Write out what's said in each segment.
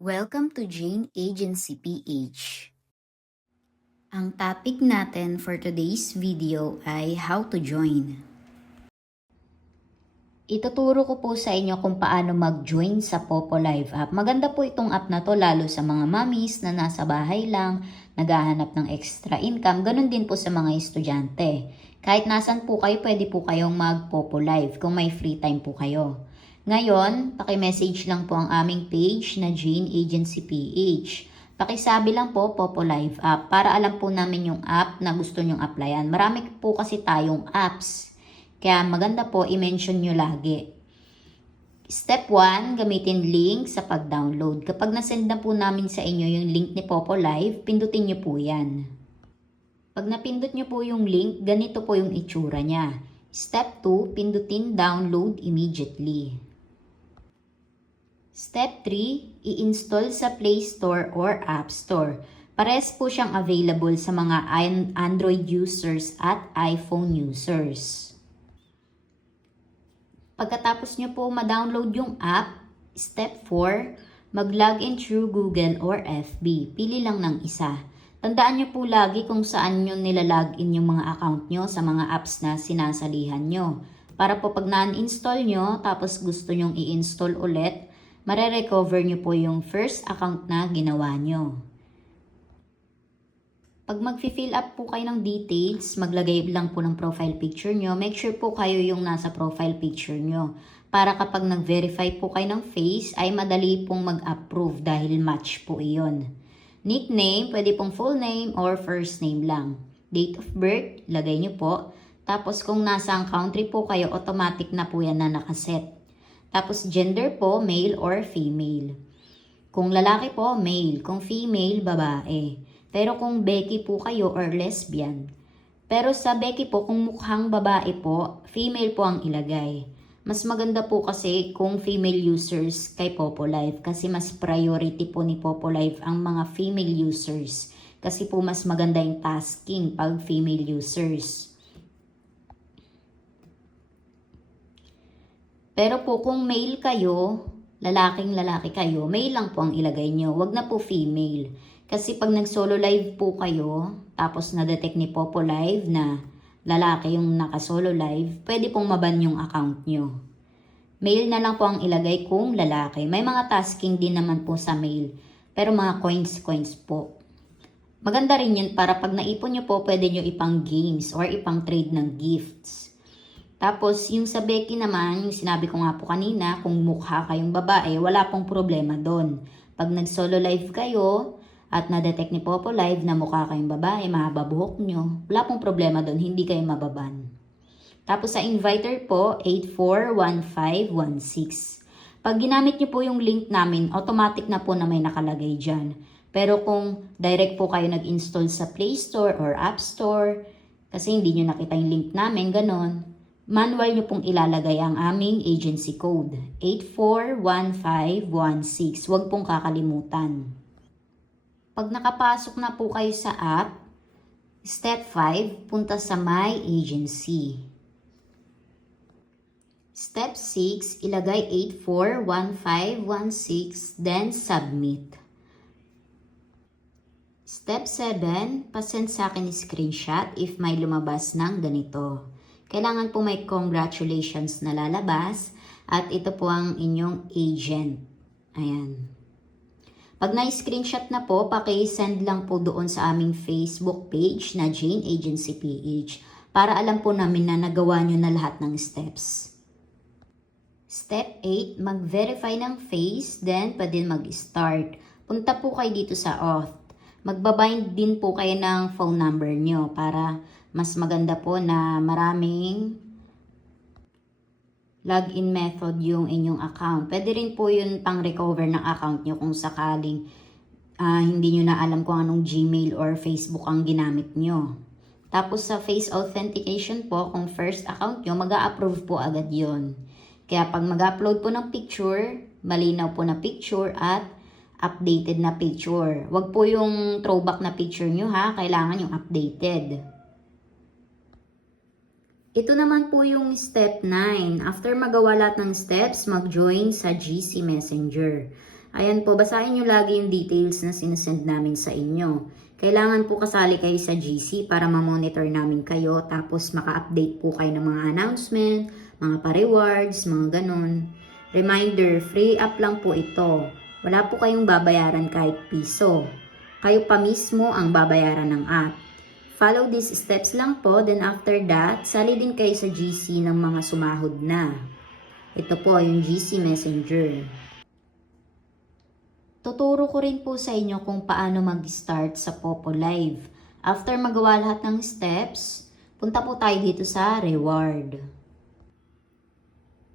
Welcome to Jane Agency PH. Ang topic natin for today's video ay how to join. Ituturo ko po sa inyo kung paano mag-join sa Popo Live app. Maganda po itong app na to lalo sa mga mommies na nasa bahay lang, naghahanap ng extra income. Ganun din po sa mga estudyante. Kahit nasan po kayo, pwede po kayong mag-Popo Live kung may free time po kayo. Ngayon, paki-message lang po ang aming page na Jane Agency PH. Pakisabi lang po Popo Live app para alam po namin yung app na gusto nyong applyan. Marami po kasi tayong apps. Kaya maganda po i-mention nyo lagi. Step 1, gamitin link sa pag-download. Kapag nasend na po namin sa inyo yung link ni Popo Live, pindutin nyo po yan. Pag napindot nyo po yung link, ganito po yung itsura niya. Step 2, pindutin download immediately. Step 3, i-install sa Play Store or App Store. Pares po siyang available sa mga Android users at iPhone users. Pagkatapos nyo po ma-download yung app, step 4, mag-login through Google or FB. Pili lang ng isa. Tandaan nyo po lagi kung saan nyo nilalogin yung mga account nyo sa mga apps na sinasalihan nyo. Para po pag na-install nyo, tapos gusto nyong i-install ulit, mare-recover nyo po yung first account na ginawa nyo. Pag mag-fill up po kayo ng details, maglagay lang po ng profile picture nyo. Make sure po kayo yung nasa profile picture nyo. Para kapag nag-verify po kayo ng face, ay madali pong mag-approve dahil match po iyon. Nickname, pwede pong full name or first name lang. Date of birth, lagay nyo po. Tapos kung nasa ang country po kayo, automatic na po yan na nakaset. Tapos gender po, male or female. Kung lalaki po, male. Kung female, babae. Pero kung Becky po kayo or lesbian. Pero sa Becky po, kung mukhang babae po, female po ang ilagay. Mas maganda po kasi kung female users kay Popo Live kasi mas priority po ni Popo Live ang mga female users. Kasi po mas maganda yung tasking pag female users. Pero po kung male kayo, lalaking lalaki kayo, male lang po ang ilagay nyo. Wag na po female. Kasi pag nag-solo live po kayo, tapos na-detect ni Popo Live na lalaki yung naka-solo live, pwede pong maban yung account nyo. Male na lang po ang ilagay kung lalaki. May mga tasking din naman po sa male, pero mga coins po. Maganda rin yun para pag naipon nyo po, pwede nyo ipang games or ipang trade ng gifts. Tapos, yung sa Becky naman, yung sinabi ko nga po kanina, kung mukha kayong babae, wala pong problema doon. Pag nag-solo live kayo, at na-detect ni Popo Live na mukha kayong babae, mahaba buhok nyo, wala pong problema doon, hindi kayo mababan. Tapos sa inviter po, 841516. Pag ginamit nyo po yung link namin, automatic na po na may nakalagay dyan. Pero kung direct po kayo nag-install sa Play Store or App Store, kasi hindi nyo nakita yung link namin, ganon, manual nyo pong ilalagay ang aming agency code, 841516. Huwag pong kakalimutan. Pag nakapasok na po kayo sa app, step 5, punta sa My Agency. Step 6, ilagay 841516, then submit. Step 7, pasend sa akin screenshot if may lumabas ng ganito. Kailangan po may congratulations na lalabas at ito po ang inyong agent. Ayan. Pag na-screenshot na po, paki-send lang po doon sa aming Facebook page na Jane Agency PH para alam po namin na nagawa nyo na lahat ng steps. Step 8, mag-verify ng face, then pwede mag-start. Punta po kayo dito sa auth. Magbabind din po kayo ng phone number nyo para mas maganda po na maraming login method yung inyong account. Pwede rin po yun pang recover ng account nyo kung sakaling hindi nyo na alam kung anong Gmail or Facebook ang ginamit nyo. Tapos sa face authentication po, kung first account nyo, mag-a-approve po agad yon. Kaya pag mag-upload po ng picture, malinaw po na picture at updated na picture. Wag po yung throwback na picture nyo ha, kailangan yung updated. Ito naman po yung step 9. After magawa lahat ng steps, mag-join sa GC Messenger. Ayan po, basahin nyo lagi yung details na sinasend namin sa inyo. Kailangan po kasali kayo sa GC para ma-monitor namin kayo, tapos maka-update po kayo ng mga announcement, mga pa-rewards, mga ganun. Reminder, free app lang po ito. Wala po kayong babayaran kahit piso. Kayo pa mismo ang babayaran ng app. Follow these steps lang po, then after that, sali din kayo sa GC ng mga sumahod na. Ito po yung GC Messenger. Tuturo ko rin po sa inyo kung paano mag-start sa Popo Live. After magawa lahat ng steps, punta po tayo dito sa reward.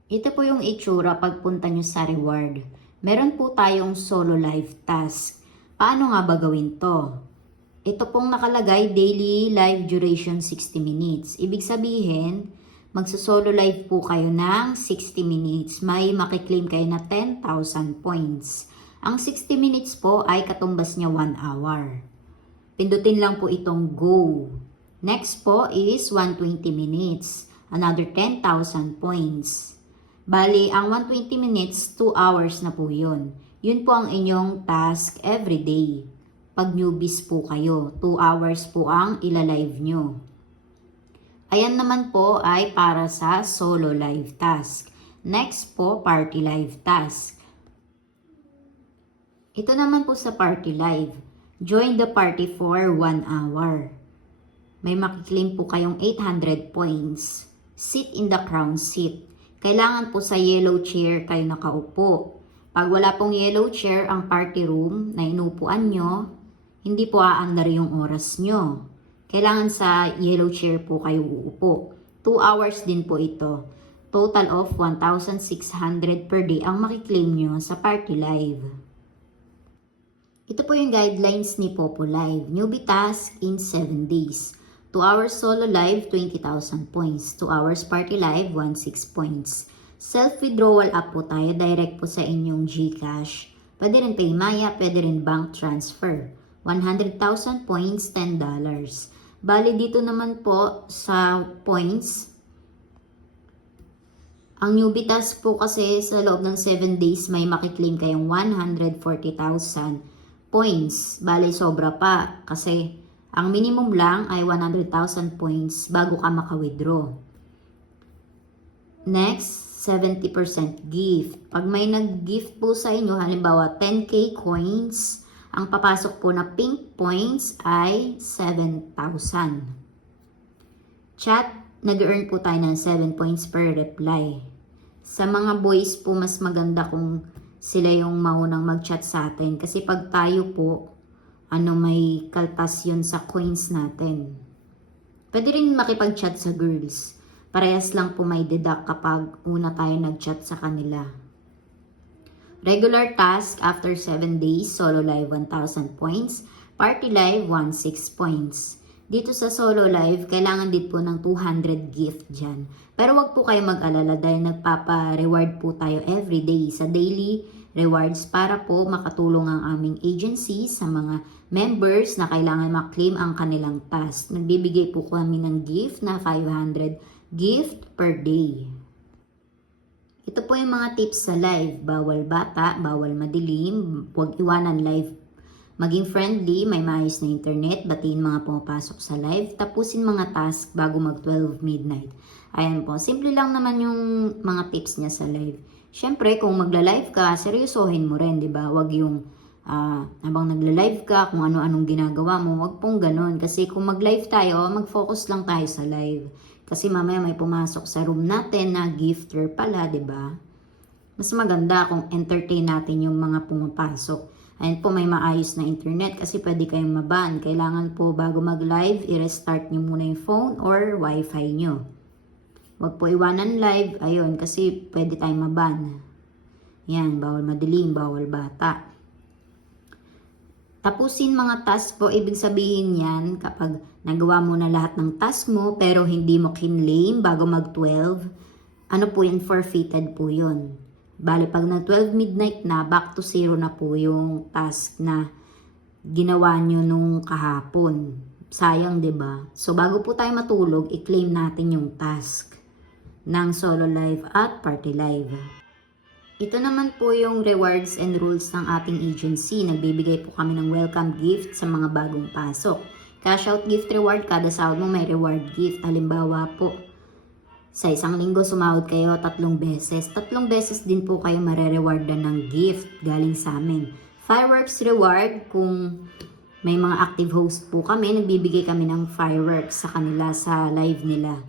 Ito po yung itsura pagpunta nyo sa reward. Meron po tayong solo live task. Paano nga ba gawin to? Ito pong nakalagay daily live duration 60 minutes. Ibig sabihin, magsusolo live po kayo ng 60 minutes. May makiklaim kayo na 10,000 points. Ang 60 minutes po ay katumbas niya 1 hour. Pindutin lang po itong go. Next po is 120 minutes. Another 10,000 points. Bali, ang 120 minutes, 2 hours na po yun. Yun po ang inyong task every day. Pag newbies po kayo, 2 hours po ang ilalive nyo. Ayan naman po ay para sa solo live task. Next po, party live task. Ito naman po sa party live. Join the party for 1 hour. May makiklaim po kayong 800 points. Sit in the crown seat. Kailangan po sa yellow chair kayo nakaupo. Pag wala pong yellow chair ang party room na inupuan nyo, hindi po aandar yung oras nyo. Kailangan sa yellow chair po kayo uupo. 2 hours din po ito. Total of 1,600 per day ang makiklaim nyo sa party live. Ito po yung guidelines ni Popo Live. Newbie task in 7 days. 2 hours solo live, 20,000 points. 2 hours party live, 16 points. Self-withdrawal up po tayo. Direct po sa inyong GCash. Pwede rin Paymaya, pwede rin bank transfer. 100,000 points, $10. Bali dito naman po sa points. Ang newbie task po kasi sa loob ng 7 days may makiklaim kayong 140,000 points. Bale, sobra pa kasi ang minimum lang ay 100,000 points bago ka maka-withdraw. Next, 70% gift. Pag may nag-gift po sa inyo, halimbawa 10k coins, ang papasok po na pink points ay 7,000. Chat, nag-earn po tayo ng 7 points per reply. Sa mga boys po, mas maganda kung sila yung maunang mag-chat sa atin. Kasi pag tayo po, may kaltas yun sa coins natin. Pwede rin makipag-chat sa girls. Parehas lang po may deduct kapag una tayo nag-chat sa kanila. Regular task after 7 days, solo live 1,000 points, party live 16 points. Dito sa solo live, kailangan din po ng 200 gift dyan. Pero wag po kayo mag-alala dahil nagpapa-reward po tayo everyday sa daily rewards para po makatulong ang aming agency sa mga members na kailangan maklaim ang kanilang task. Nagbibigay po kami ng gift na 500 gift per day. Ito po yung mga tips sa live. Bawal bata, bawal madilim, huwag iwanan live. Maging friendly, may maayos na internet, batiin mga pumapasok sa live, tapusin mga task bago mag 12 midnight. Ayan po, simple lang naman yung mga tips niya sa live. Siyempre, kung magla-live ka, seryosohin mo rin, di ba? Huwag yung habang nagla-live ka, kung ano-anong ginagawa mo, huwag pong ganun. Kasi kung mag-live tayo, mag-focus lang tayo sa live. Kasi mamaya may pumasok sa room natin na gifter pala, di ba? Mas maganda kung entertain natin yung mga pumapasok. Ayan po, may maayos na internet kasi pwede kayong maban. Kailangan po bago mag-live, i-restart nyo muna yung phone or wifi nyo. Huwag po iwanan live, ayun, kasi pwede tayong maban. Yan, bawal madilim, bawal bata. Tapusin mga task po, ibig sabihin yan kapag nagawa mo na lahat ng task mo pero hindi mo kinlaim bago mag-12, ano po yun, forfeited po yun. Bale, pag na 12 midnight na, back to zero na po yung task na ginawa nyo nung kahapon. Sayang, 'di ba? So, bago po tayo matulog, i-claim natin yung task ng solo live at party live. Ito naman po yung rewards and rules ng ating agency. Nagbibigay po kami ng welcome gift sa mga bagong pasok. Cash out gift reward, kada sahod mo may reward gift. Halimbawa po, sa isang linggo sumahod kayo 3 beses. 3 beses din po kayo marerewardan ng gift galing sa amin. Fireworks reward, kung may mga active host po kami, nagbibigay kami ng fireworks sa kanila sa live nila.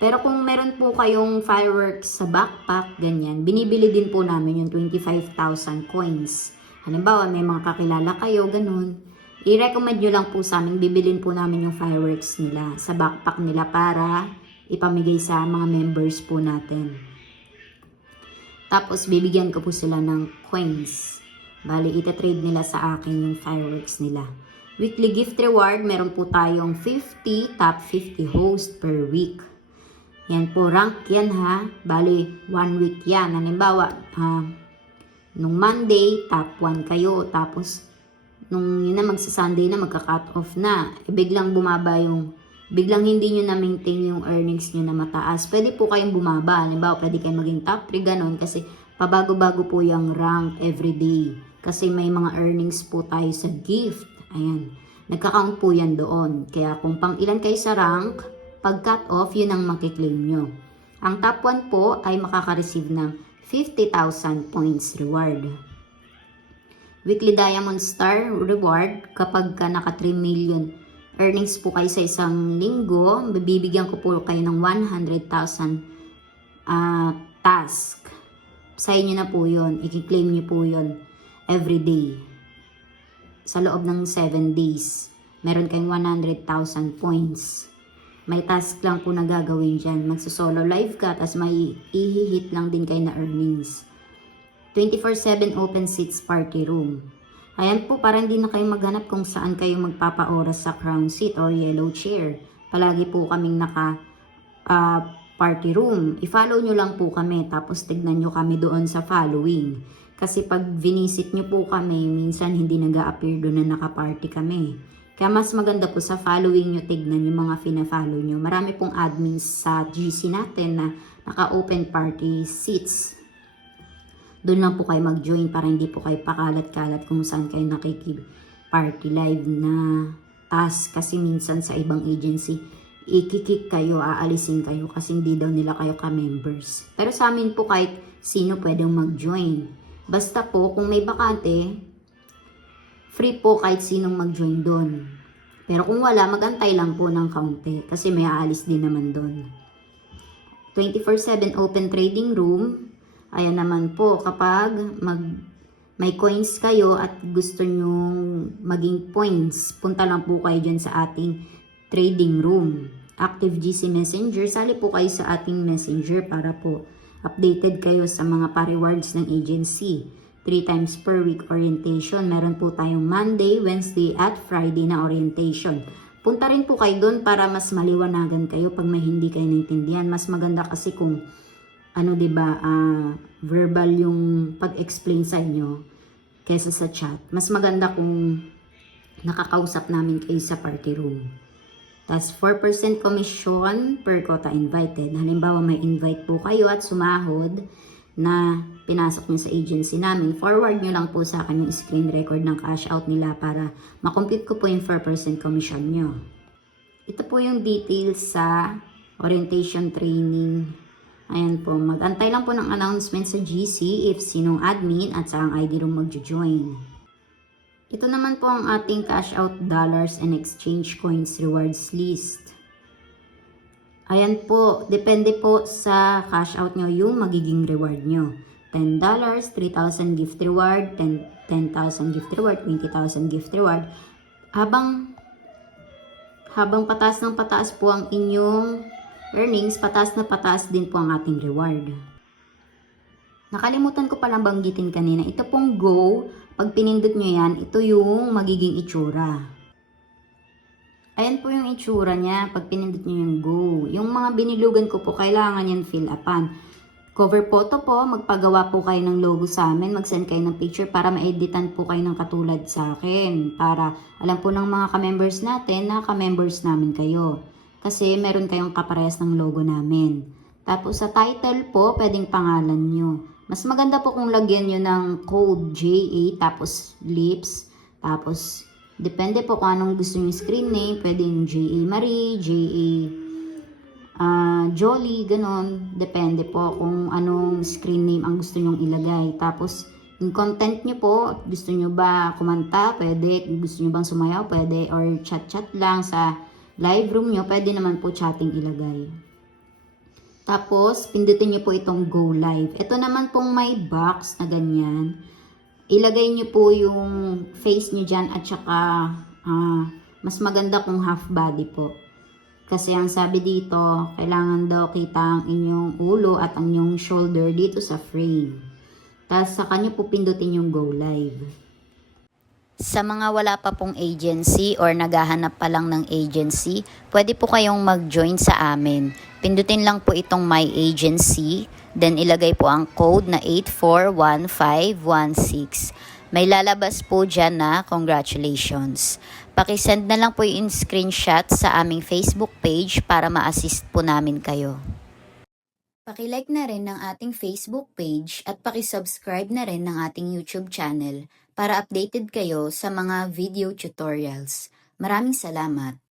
Pero kung meron po kayong fireworks sa backpack, ganyan, binibili din po namin yung 25,000 coins. Halimbawa, may mga kakilala kayo, ganun. I-recommend nyo lang po sa amin, bibilin po namin yung fireworks nila sa backpack nila para ipamigay sa mga members po natin. Tapos, bibigyan ko po sila ng coins. Bali, itatrade nila sa akin yung fireworks nila. Weekly gift reward, meron po tayong 50 top 50 host per week. Yan po, rank yan ha. Bali, 1 week yan. Halimbawa, nung Monday, top 1 kayo. Tapos, nung yun na, magsa-Sunday na, magka-cut off na. Biglang bumaba yung, biglang hindi nyo na-maintain yung earnings nyo na mataas. Pwede po kayong bumaba. Halimbawa, pwede kayong maging top 3, ganon. Kasi, pabago-bago po yung rank everyday. Kasi may mga earnings po tayo sa gift. Ayan. Nagka-count po yan doon. Kaya, kung pang ilan kayo sa rank, pag cut off, yun ang makiklaim nyo. Ang top 1 po ay makaka-receive ng 50,000 points reward. Weekly Diamond Star reward, kapag ka naka 3 million earnings po kayo sa isang linggo, bibigyan ko po kayo ng 100,000 task. Sa inyo na po yun. I-claim nyo po yun every day. Sa loob ng 7 days, meron kayong 100,000 points. May task lang po na gagawin dyan. Magsusolo live ka, tapos may ihihit lang din kayo na earnings. 24/7 open seats party room. Ayan po, para hindi na kayo maghanap kung saan kayo magpapaoras sa crown seat or yellow chair. Palagi po kaming naka party room. I-follow nyo lang po kami, tapos tignan nyo kami doon sa following. Kasi pag visit nyo po kami, minsan hindi nag-a-appear doon na naka-party kami. Kaya mas maganda po sa following nyo, tignan yung mga fina-follow nyo. Marami pong admins sa GC natin na naka-open party seats. Doon lang po kayo mag-join para hindi po kayo pakalat-kalat kung saan kayo nakiki-party live na task. Kasi minsan sa ibang agency, ikikik kayo, aalisin kayo kasi hindi daw nila kayo ka-members. Pero sa amin po kahit sino pwedeng mag-join. Basta po kung may bakante, free po kahit sinong mag-join doon. Pero kung wala, mag-antay lang po ng kaunti kasi may aalis din naman doon. 24/7 open trading room. Ayan naman po, kapag may coins kayo at gusto nyong maging points, punta lang po kayo dyan sa ating trading room. Active GC Messenger, sali po kayo sa ating messenger para po updated kayo sa mga pa-rewards ng agency. 3 times per week orientation. Meron po tayong Monday, Wednesday at Friday na orientation. Punta rin po kayo doon para mas maliwanagan kayo pag may hindi kayo naintindihan. Mas maganda kasi kung verbal yung pag-explain sa inyo kesa sa chat. Mas maganda kung nakakausap namin kayo sa party room. Tapos 4% commission per quota invited. Halimbawa may invite po kayo at sumahod na pinasok nyo sa agency namin, forward nyo lang po sa akin yung screen record ng cash out nila para makompute ko po yung 4% commission nyo. Ito po yung details sa orientation training. Ayan po, mag-antay lang po ng announcement sa GC if sinong admin at saang ID room magjo-join. Ito naman po ang ating cash out dollars and exchange coins rewards list. Ayan po, depende po sa cash out nyo yung magiging reward nyo. $10, 3,000 gift reward, 10,000 gift reward, 20,000 gift reward. Habang pataas ng pataas po ang inyong earnings, pataas na pataas din po ang ating reward. Nakalimutan ko palang banggitin kanina, ito pong go, pag pinindot nyo yan, ito yung magiging itsura. Ayan po yung itsura niya pag pinindot nyo yung go. Yung mga binilugan ko po, kailangan yan fill upan. Cover photo po, magpagawa po kayo ng logo sa amin, mag-send kayo ng picture para ma-editan po kayo ng katulad sa akin. Para alam po ng mga ka-members natin na ka-members namin kayo. Kasi meron kayong kaparehas ng logo namin. Tapos sa title po, pwedeng pangalan nyo. Mas maganda po kung lagyan nyo ng code JA, tapos lips, tapos depende po kung anong gusto nyo screen name. Pwede yung JA Marie, JA Jolly, ganon. Depende po kung anong screen name ang gusto nyong ilagay. Tapos, yung content nyo po, gusto nyo ba kumanta? Pwede. Gusto nyo bang sumayaw? Pwede. Or chat-chat lang sa live room nyo, pwede naman po chatting ilagay. Tapos, pindutin nyo po itong go live. Ito naman pong may box na ganyan. Ilagay nyo po yung face nyo dyan at saka mas maganda kung half body po. Kasi ang sabi dito, kailangan daw kita ang inyong ulo at ang inyong shoulder dito sa frame. Tapos sa kanya po pindutin yung go live. Sa mga wala pa pong agency or naghahanap pa lang ng agency, pwede po kayong mag-join sa amin. Pindutin lang po itong My Agency, then ilagay po ang code na 841516. May lalabas po dyan na congratulations. Pakisend na lang po yung screenshot sa aming Facebook page para ma-assist po namin kayo. Pakilike na rin ng ating Facebook page at pakisubscribe na rin ng ating YouTube channel para updated kayo sa mga video tutorials. Maraming salamat!